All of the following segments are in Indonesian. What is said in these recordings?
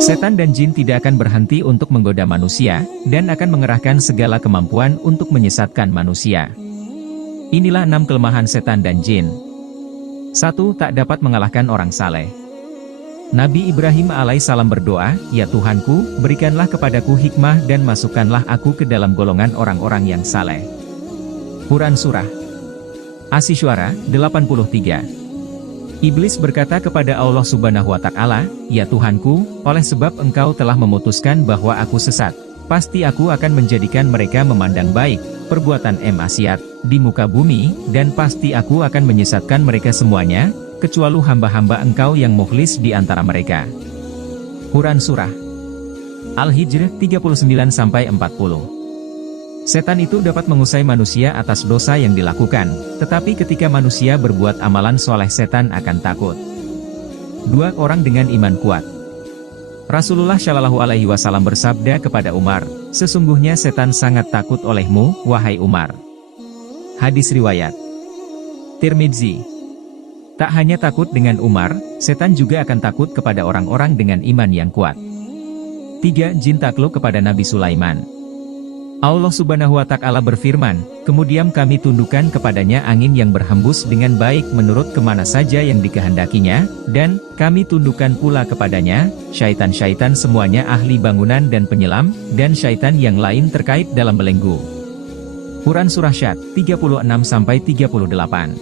Setan dan jin tidak akan berhenti untuk menggoda manusia, dan akan mengerahkan segala kemampuan untuk menyesatkan manusia. Inilah 6 kelemahan setan dan jin. 1. Tak dapat mengalahkan orang saleh. Nabi Ibrahim alaihissalam berdoa, "Ya Tuhanku, berikanlah kepadaku hikmah dan masukkanlah aku ke dalam golongan orang-orang yang saleh." Quran Surah Asy-Syu'ara 83. Iblis berkata kepada Allah Subhanahu wa Ta'ala, "Ya Tuhanku, oleh sebab Engkau telah memutuskan bahwa aku sesat, pasti aku akan menjadikan mereka memandang baik perbuatan maksiat di muka bumi, dan pasti aku akan menyesatkan mereka semuanya, kecuali hamba-hamba Engkau yang mukhlis di antara mereka." Quran Surah Al-Hijr 39-40. Setan itu dapat mengusai manusia atas dosa yang dilakukan, tetapi ketika manusia berbuat amalan soleh setan akan takut. 2. Orang dengan iman kuat. Rasulullah Shallallahu Alaihi Wasallam bersabda kepada Umar, "Sesungguhnya setan sangat takut olehmu, wahai Umar." Hadis riwayat Tirmidzi. Tak hanya takut dengan Umar, setan juga akan takut kepada orang-orang dengan iman yang kuat. 3. Jin takluk kepada Nabi Sulaiman. Allah Subhanahu wa Ta'ala berfirman, "Kemudian kami tundukkan kepadanya angin yang berhembus dengan baik menurut kemana saja yang dikehendakinya, dan kami tundukkan pula kepadanya syaitan-syaitan semuanya ahli bangunan dan penyelam, dan syaitan yang lain terkait dalam belenggu." Quran Surah Syad 36-38.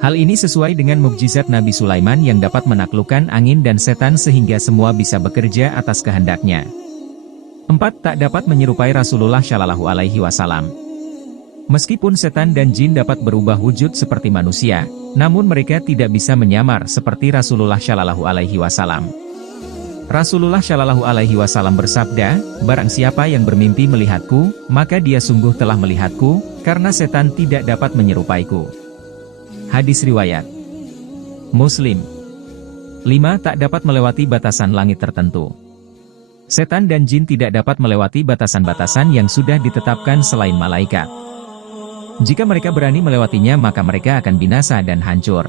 Hal ini sesuai dengan mukjizat Nabi Sulaiman yang dapat menaklukkan angin dan setan sehingga semua bisa bekerja atas kehendaknya. 4. Tak dapat menyerupai Rasulullah Shallallahu Alaihi Wasallam. Meskipun setan dan jin dapat berubah wujud seperti manusia, namun mereka tidak bisa menyamar seperti Rasulullah Shallallahu Alaihi Wasallam. Rasulullah Shallallahu Alaihi Wasallam bersabda, "Barang siapa yang bermimpi melihatku, maka dia sungguh telah melihatku, karena setan tidak dapat menyerupaiku." Hadis riwayat Muslim. 5. Tak dapat melewati batasan langit tertentu. Setan dan jin tidak dapat melewati batasan-batasan yang sudah ditetapkan selain malaikat. Jika mereka berani melewatinya maka mereka akan binasa dan hancur.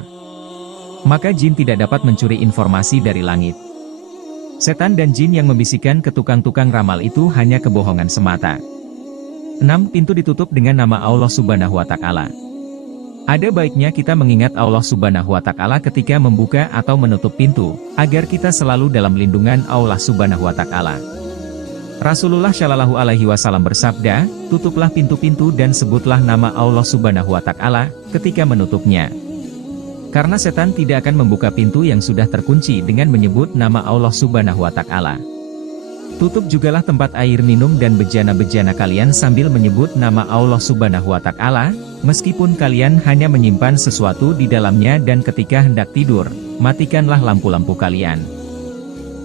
Maka jin tidak dapat mencuri informasi dari langit. Setan dan jin yang membisikkan ke tukang-tukang ramal itu hanya kebohongan semata. 6. Pintu ditutup dengan nama Allah Subhanahu wa Ta'ala. Ada baiknya kita mengingat Allah Subhanahu wa Ta'ala ketika membuka atau menutup pintu, agar kita selalu dalam lindungan Allah Subhanahu wa Ta'ala. Rasulullah Shallallahu Alaihi Wasallam bersabda, "Tutuplah pintu-pintu dan sebutlah nama Allah Subhanahu wa Ta'ala ketika menutupnya." Karena setan tidak akan membuka pintu yang sudah terkunci dengan menyebut nama Allah Subhanahu wa Ta'ala. Tutup jugalah tempat air minum dan bejana-bejana kalian sambil menyebut nama Allah Subhanahu wa Ta'ala, meskipun kalian hanya menyimpan sesuatu di dalamnya, dan ketika hendak tidur, matikanlah lampu-lampu kalian.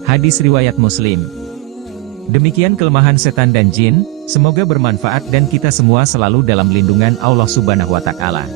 Hadis riwayat Muslim. Demikian kelemahan setan dan jin, semoga bermanfaat dan kita semua selalu dalam lindungan Allah Subhanahu wa Ta'ala.